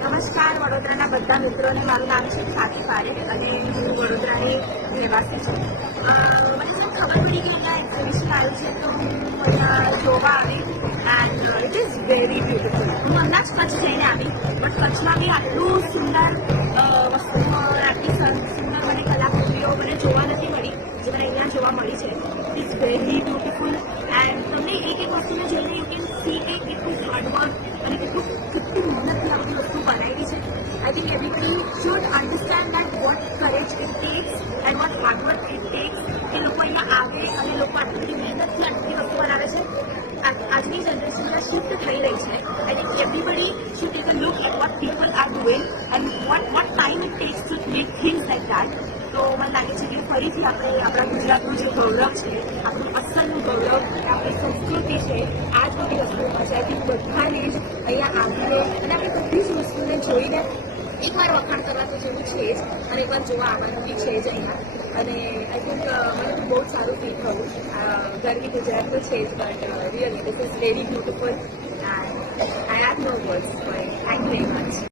નમસ્કાર વડોદરાના બધા મિત્રોને. મારું નામ છે સાથી પારેખ અને હું વડોદરાની રહેવાસી છું. મને જેમ ખબર પડી કે અહીંયા એક્ઝિબિશન આવ્યું છે તો હું અહીંયા જોવા આવી and it is very beautiful. હું હમણાં જ કચ્છ જઈને આવી, બટ કચ્છમાં બી આટલું સુંદર વસ્તુઓ, આટલી સુંદર મને કલાકૃતિઓ મને જોવા નથી મળી જે મને અહીંયા જોવા મળી છે. It is very beautiful and તમને એક એક વસ્તુને જોઈને યુ કેન સી કે કેટલું હાર્ડવર્ક અને કેટલી મહેનતથી આ બધી વસ્તુ બનાવી છે. I think everybody should understand that what courage it takes and what hard work it takes કે લોકો અહીંયા આવે અને લોકો આટલી બધી મહેનતથી આટલી વસ્તુ બનાવે છે. આજની જનરેશનમાં શિફ્ટ થઈ રહી છે. I think everybody should take a look at what people are doing and what time it takes to make things like that. તો મને લાગે છે કે ફરીથી આપણે આપણા ગુજરાતનું જે ગૌરવ છે, આપણું અસલનું ગૌરવ, આપણી સંસ્કૃતિ છે, આ જ બધી વસ્તુઓ છે. આઈ થિંક બધાને જ અહીંયા આવીને અને આપણે બધી જ વસ્તુને જોઈને એકવાર વખાણ કરવા તો જેવું છે જ અને એકવાર જોવા આવવાનું બી છે જ અહીંયા. અને આઈ થિંક મને બી બહુ જ સારું ફીલ થયું. ગરમી ગુજરાત તો છે જ, but really this is very beautiful and I have no words for it. Thank you very much.